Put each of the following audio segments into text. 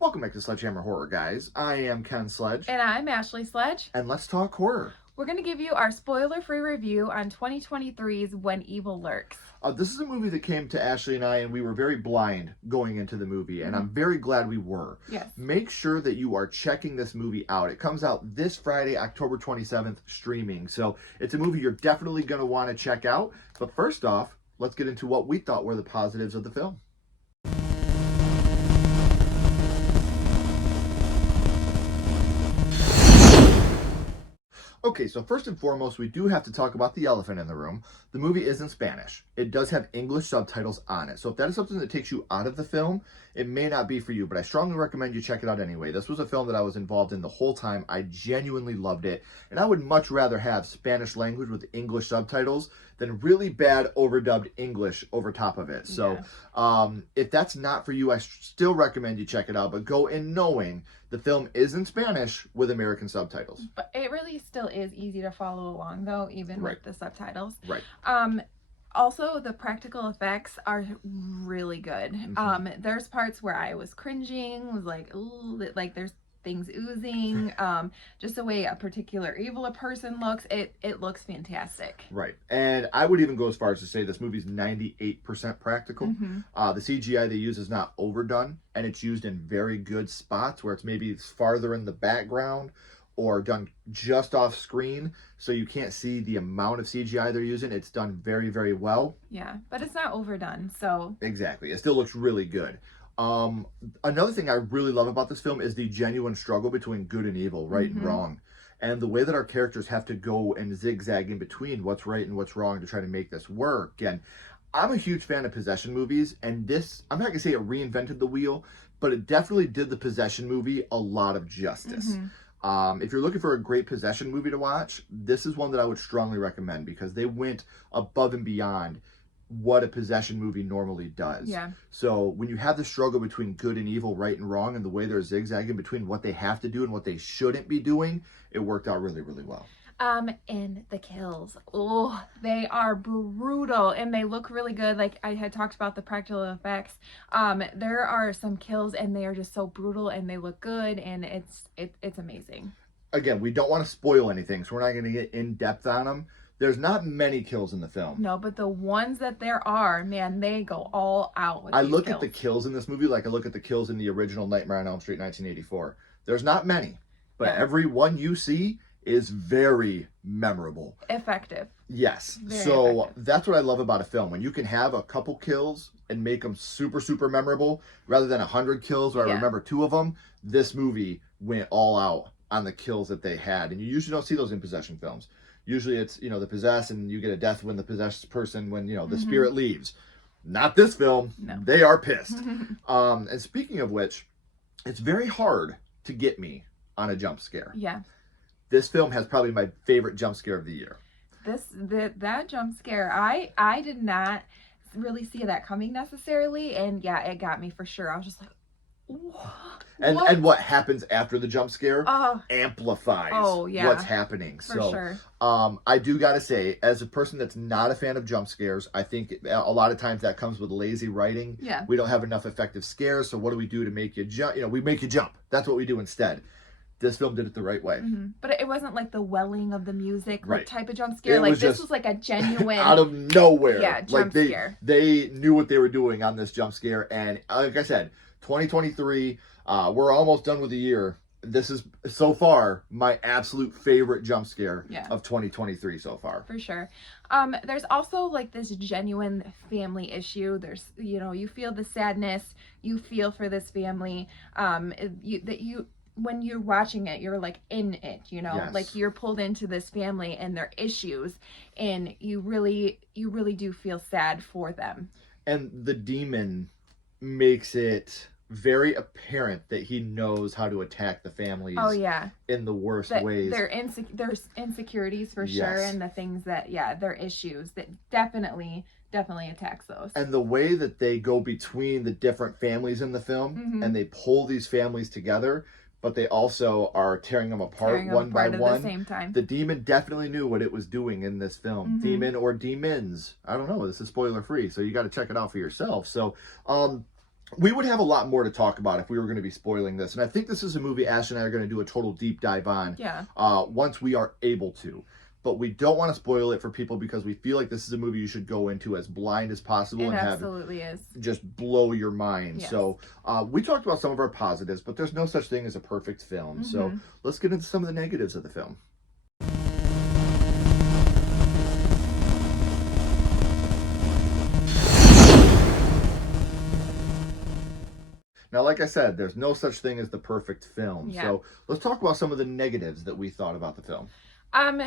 Welcome back to Sledgehammer Horror, guys. I am Ken Sledge. And I'm Ashley Sledge. And let's talk horror. We're going to give you our spoiler-free review on 2023's When Evil Lurks. This is a movie that came to Ashley and I, and we were very blind going into the movie, and I'm very glad we were. Yes. Make sure that you are checking this movie out. It comes out this Friday, October 27th, streaming. So it's a movie you're definitely going to want to check out. But first off, let's get into what we thought were the positives of the film. Okay, so first and foremost, we do have to talk about the elephant in the room. The movie is in Spanish. It does have English subtitles on it. So if that is something that takes you out of the film, it may not be for you, but I strongly recommend you check it out anyway. This was a film that I was involved in the whole time. I genuinely loved it. And I would much rather have Spanish language with English subtitles than really bad overdubbed English over top of it. So if that's not for you, I still recommend you check it out, but go in knowing the film is in Spanish with American subtitles. But it really still is easy to follow along, though, even with the subtitles. Right. Also, the practical effects are really good. There's parts where I was cringing, was like, ooh, like there's things oozing, just the way a particular evil person looks, it looks fantastic. Right. And I would even go as far as to say this movie's 98% practical. The CGI they use is not overdone, and it's used in very good spots where it's maybe farther in the background or done just off screen, so you can't see the amount of CGI they're using. It's done very, very well. Yeah, but it's not overdone, so. Exactly. It still looks really good. Another thing I really love about this film is the genuine struggle between good and evil, right and wrong. And the way that our characters have to go and zigzag in between what's right and what's wrong to try to make this work. And I'm a huge fan of possession movies, and this, I'm not going to say it reinvented the wheel, but it definitely did the possession movie a lot of justice. If you're looking for a great possession movie to watch, this is one that I would strongly recommend because they went above and beyond what a possession movie normally does. Yeah. So when you have the struggle between good and evil, right and wrong, and the way they're zigzagging between what they have to do and what they shouldn't be doing, it worked out really, really well. And the kills, oh, they are brutal and they look really good. Like I had talked about the practical effects. There are some kills and they are just so brutal and they look good, and it's amazing. Again, we don't want to spoil anything, so we're not going to get in depth on them. There's not many kills in the film. No, but the ones that there are, man, they go all out with I these look kills. at the kills in this movie like I look at the kills in the original Nightmare on Elm Street 1984. There's not many, but every one you see is very memorable. Effective. Yes. Very so effective. that's what I love about a film. When you can have a couple kills and make them super, super memorable rather than 100 kills where I remember 2 of them, this movie went all out on the kills that they had. And you usually don't see those in possession films. Usually it's, the possessed, and you get a death when the possessed person, when, the spirit leaves. Not this film. No. They are pissed. And speaking of which, it's very hard to get me on a jump scare. Yeah. This film has probably my favorite jump scare of the year. That jump scare, I did not really see that coming necessarily, and yeah, it got me for sure. I was just like, what? And what happens after the jump scare amplifies what's happening. For sure. I do gotta say, as a person that's not a fan of jump scares, I think a lot of times that comes with lazy writing. Yeah. We don't have enough effective scares, so what do we do to make you jump? We make you jump. That's what we do instead. This film did it the right way. But it wasn't like the welling of the music type of jump It scare. Like was this was like a genuine out of nowhere. Yeah, jump scare. They knew what they were doing on this jump scare, and like I said, 2023, we're almost done with the year. This is so far my absolute favorite jump scare of 2023 so far. For sure. There's also like this genuine family issue. There's, you feel the sadness, you feel for this family, when you're watching it, you're like in it, like you're pulled into this family and their issues, and you really do feel sad for them. And the demon makes it very apparent that he knows how to attack the families in the worst ways. There's insecurities for sure, and the things that, their issues that definitely attacks those. And the way that they go between the different families in the film, and they pull these families together, but they also are tearing them apart one by one at the same time. The demon definitely knew what it was doing in this film. Demon or demons, I don't know. This is spoiler free, so you got to check it out for yourself. So, we would have a lot more to talk about if we were going to be spoiling this. And I think this is a movie Ash and I are going to do a total deep dive on Yeah. Once we are able to. But we don't want to spoil it for people because we feel like this is a movie you should go into as blind as possible It and absolutely is. just blow your mind. Yes. So we talked about some of our positives, but there's no such thing as a perfect film. So let's get into some of the negatives of the film. Now, like I said, there's no such thing as the perfect film. Yeah. So let's talk about some of the negatives that we thought about the film.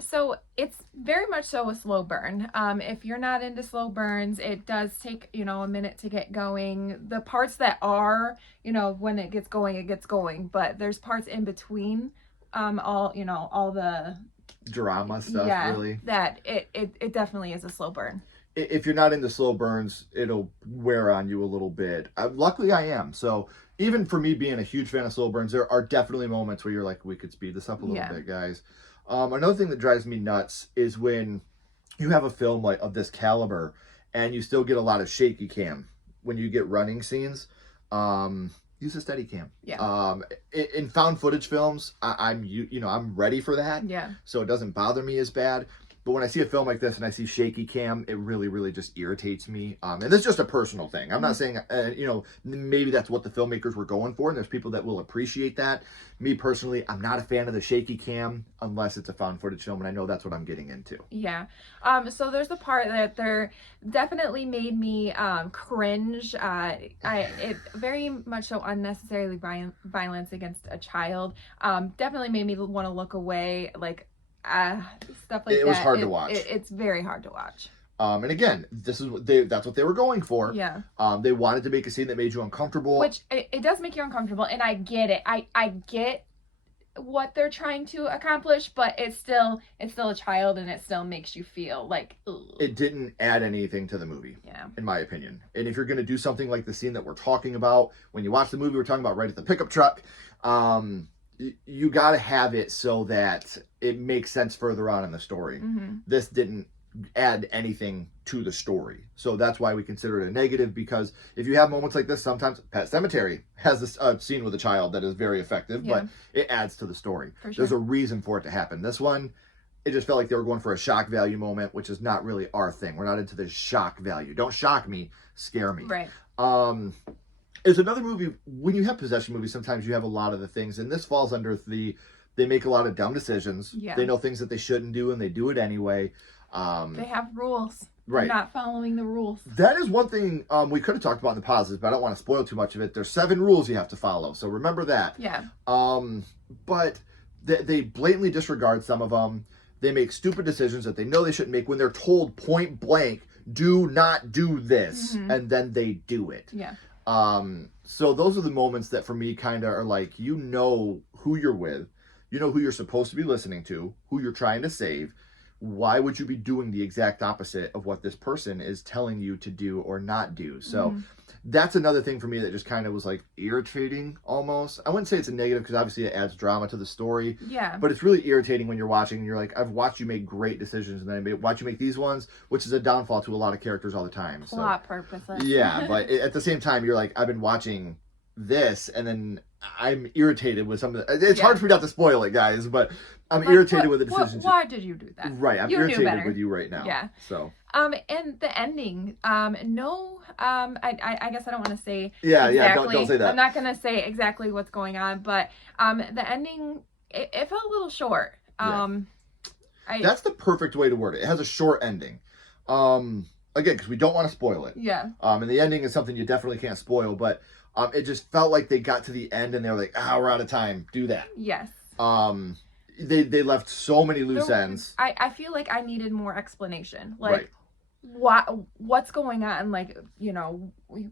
So it's very much so a slow burn. If you're not into slow burns, it does take, a minute to get going. The parts that are, when it gets going, but there's parts in between, all the Drama stuff, really. That it definitely is a slow burn. If you're not into slow burns, it'll wear on you a little bit. Luckily, I am. So even for me being a huge fan of slow burns, there are definitely moments where you're like, we could speed this up a little bit, guys. Another thing that drives me nuts is when you have a film like of this caliber and you still get a lot of shaky cam when you get running scenes. Use a steady cam. Yeah. In found footage films, I'm ready for that. Yeah. So it doesn't bother me as bad. But when I see a film like this and I see shaky cam, it really, really just irritates me. And this is just a personal thing. I'm not saying, maybe that's what the filmmakers were going for, and there's people that will appreciate that. Me personally, I'm not a fan of the shaky cam unless it's a found footage film, and I know that's what I'm getting into. Yeah. So there's a part that there definitely made me cringe. It very much so unnecessarily violence against a child. Definitely made me want to look away, stuff like that. It was hard to watch. It's very hard to watch. And again, that's what they were going for. Yeah. They wanted to make a scene that made you uncomfortable. Which it does make you uncomfortable, and I get it. I get what they're trying to accomplish, but it's still a child, and it still makes you feel like, ugh. It didn't add anything to the movie. Yeah. In my opinion. And if you're going to do something like the scene that we're talking about, when you watch the movie, we're talking about right at the pickup truck, you got to have it so that it makes sense further on in the story. This didn't add anything to the story. So that's why we consider it a negative, because if you have moments like this, sometimes Pet Sematary has a scene with a child that is very effective, but it adds to the story. For sure. There's a reason for it to happen. This one, it just felt like they were going for a shock value moment, which is not really our thing. We're not into the shock value. Don't shock me, scare me. Right. It's another movie, when you have possession movies, sometimes you have a lot of the things, and this falls under they make a lot of dumb decisions. Yeah. They know things that they shouldn't do, and they do it anyway. They have rules. Right. They're not following the rules. That is one thing we could have talked about in the positives, but I don't want to spoil too much of it. There's 7 rules you have to follow, so remember that. Yeah. But they blatantly disregard some of them. They make stupid decisions that they know they shouldn't make when they're told point blank, do not do this, and then they do it. Yeah. So those are the moments that for me kind of are like, you know who you're with, you know who you're supposed to be listening to, who you're trying to save. Why would you be doing the exact opposite of what this person is telling you to do or not do? So that's another thing for me that just kind of was like irritating almost. I wouldn't say it's a negative because obviously it adds drama to the story. Yeah. But it's really irritating when you're watching and you're like, I've watched you make great decisions and then I watch you make these ones, which is a downfall to a lot of characters all the time. Plot purposes. Yeah, but at the same time, you're like, I've been watching this and then I'm irritated with some of the... It's hard for me not to spoil it, guys, but I'm irritated with the decisions. Why did you do that? Right, I'm irritated with you right now. Yeah. So. And the ending, I guess I don't want to say exactly, don't say that. I'm not going to say exactly what's going on, but the ending, it felt a little short. That's the perfect way to word it. It has a short ending. Again, because we don't want to spoil it. Yeah. And the ending is something you definitely can't spoil, but it just felt like they got to the end and they were like, we're out of time. Do that. Yes. They left so many loose ends. I feel like I needed more explanation. Like, what's going on? Like,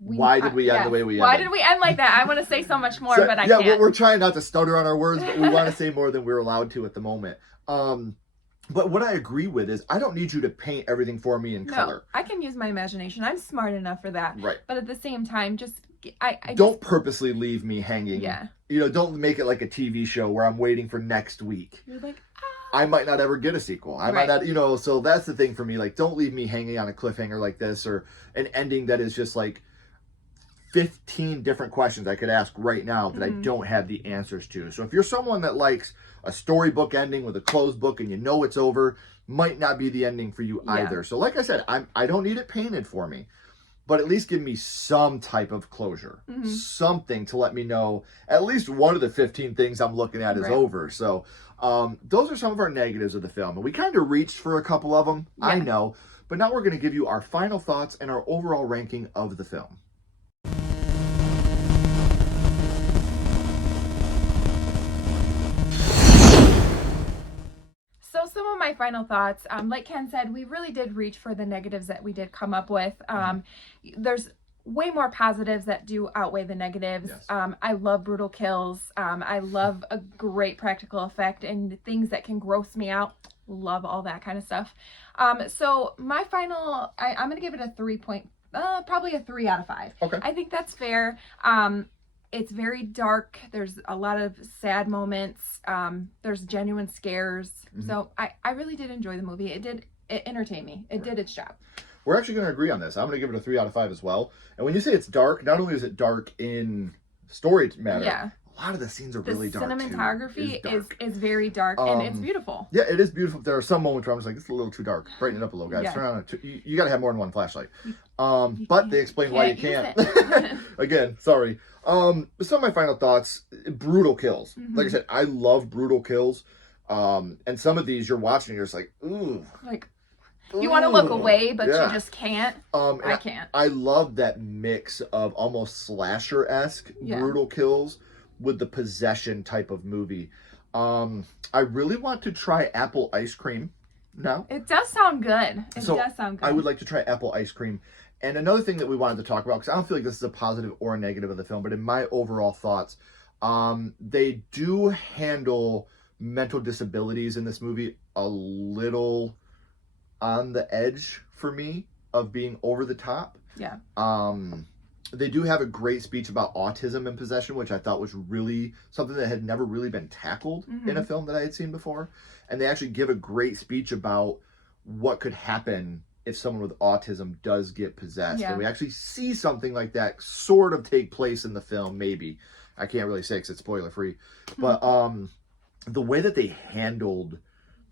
why did we end the way we ended? Why did we end like that? I want to say so much more, but I can't. Yeah, we're trying not to stutter on our words, but we want to say more than we're allowed to at the moment. But what I agree with is I don't need you to paint everything for me in color. I can use my imagination. I'm smart enough for that. Right. But at the same time, just don't purposely leave me hanging. Yeah. Don't make it like a TV show where I'm waiting for next week. You're like, I might not ever get a sequel. I might not, so that's the thing for me. Like, don't leave me hanging on a cliffhanger like this or an ending that is just like 15 different questions I could ask right now that I don't have the answers to. So if you're someone that likes a storybook ending with a closed book and you know it's over, might not be the ending for you either. So like I said, I don't need it painted for me, but at least give me some type of closure, something to let me know at least one of the 15 things I'm looking at is over. So those are some of our negatives of the film. And we kind of reached for a couple of them, I know, but now we're going to give you our final thoughts and our overall ranking of the film. So some of my final thoughts, like Ken said, we really did reach for the negatives that we did come up with. There's way more positives that do outweigh the negatives. I love brutal kills. I love a great practical effect and things that can gross me out. Love all that kind of stuff. So my final, I'm going to give it a probably a 3 out of 5. Okay. I think that's fair. It's very dark. There's a lot of sad moments. There's genuine scares. So I really did enjoy the movie. It entertained me. It did its job. We're actually going to agree on this. I'm going to give it a 3 out of 5 as well. And when you say it's dark, not only is it dark in story matter, a lot of the scenes are really dark. The cinematography is very dark and it's beautiful. Yeah, it is beautiful. There are some moments where I'm just like, it's a little too dark. Brighten it up a little, guys. Turn on you got to have more than one flashlight. But they explain why you can't. Again, sorry. Some of my final thoughts, brutal kills. Like I said, I love brutal kills. And some of these you're watching, you're just like, ooh. Like, you want to look away, but you just can't. I can't. I love that mix of almost slasher-esque brutal kills with the possession type of movie. I really want to try apple ice cream now. It does sound good. It does sound good. I would like to try apple ice cream. And another thing that we wanted to talk about, because I don't feel like this is a positive or a negative of the film, but in my overall thoughts, they do handle mental disabilities in this movie a little on the edge for me of being over the top. Yeah. They do have a great speech about autism and possession, which I thought was really something that had never really been tackled in a film that I had seen before. And they actually give a great speech about what could happen if someone with autism does get possessed. And we actually see something like that sort of take place in the film, maybe. I can't really say because it's spoiler free. But the way that they handled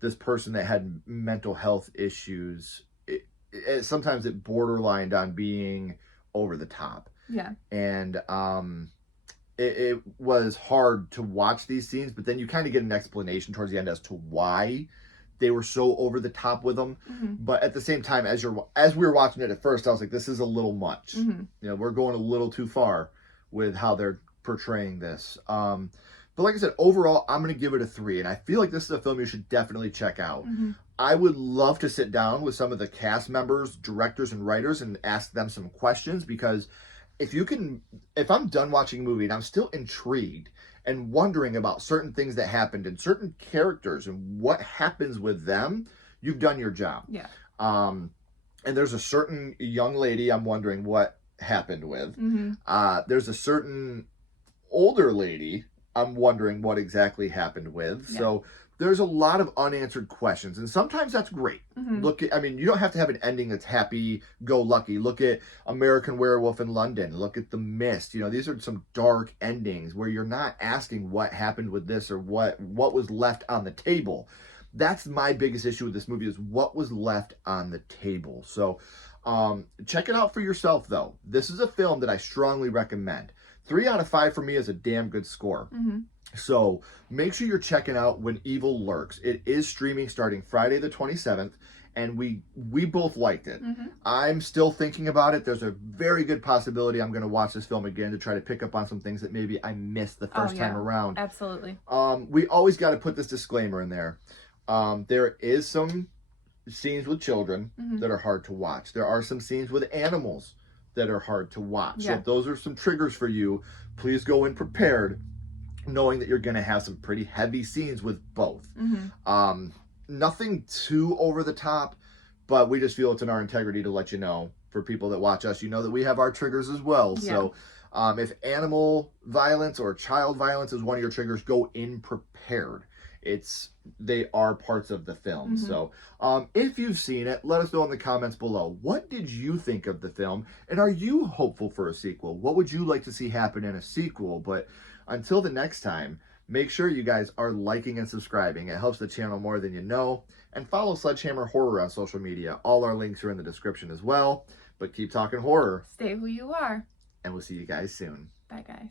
this person that had mental health issues, sometimes it borderlined on being over the top. Yeah. And it was hard to watch these scenes, but then you kind of get an explanation towards the end as to why they were so over the top with them. But at the same time, as we were watching it at first, I was like, this is a little much. You know, we're going a little too far with how they're portraying this. But like I said, overall, I'm going to give it a 3. And I feel like this is a film you should definitely check out. I would love to sit down with some of the cast members, directors, and writers and ask them some questions, because if I'm done watching a movie and I'm still intrigued and wondering about certain things that happened and certain characters and what happens with them, you've done your job. Yeah. And there's a certain young lady I'm wondering what happened with. There's a certain older lady I'm wondering what exactly happened with. So there's a lot of unanswered questions, and sometimes that's great. Look at, you don't have to have an ending that's happy-go-lucky. Look at American Werewolf in London. Look at The Mist. You know, these are some dark endings where you're not asking what happened with this or what was left on the table. That's my biggest issue with this movie, is what was left on the table. So check it out for yourself, though. This is a film that I strongly recommend. 3 out of 5 for me is a damn good score. So make sure you're checking out When Evil Lurks. It is streaming starting Friday the 27th, and we both liked it. I'm still thinking about it. There's a very good possibility I'm going to watch this film again to try to pick up on some things that maybe I missed the first time around. Absolutely. We always got to put this disclaimer in there. There is some scenes with children that are hard to watch. There are some scenes with animals that are hard to watch. So if those are some triggers for you, please go in prepared, knowing that you're going to have some pretty heavy scenes with both. Nothing too over the top, but we just feel it's in our integrity to let you know. For people that watch us, you know that we have our triggers as well. So If animal violence or child violence is one of your triggers, go in prepared. They are parts of the film. Mhm. So if you've seen it, let us know in the comments below. What did you think of the film? And are you hopeful for a sequel? What would you like to see happen in a sequel? But until the next time, make sure you guys are liking and subscribing. It helps the channel more than you know. And follow Sledgehammer Horror on social media. All our links are in the description as well. But keep talking horror. Stay who you are. And we'll see you guys soon. Bye, guys.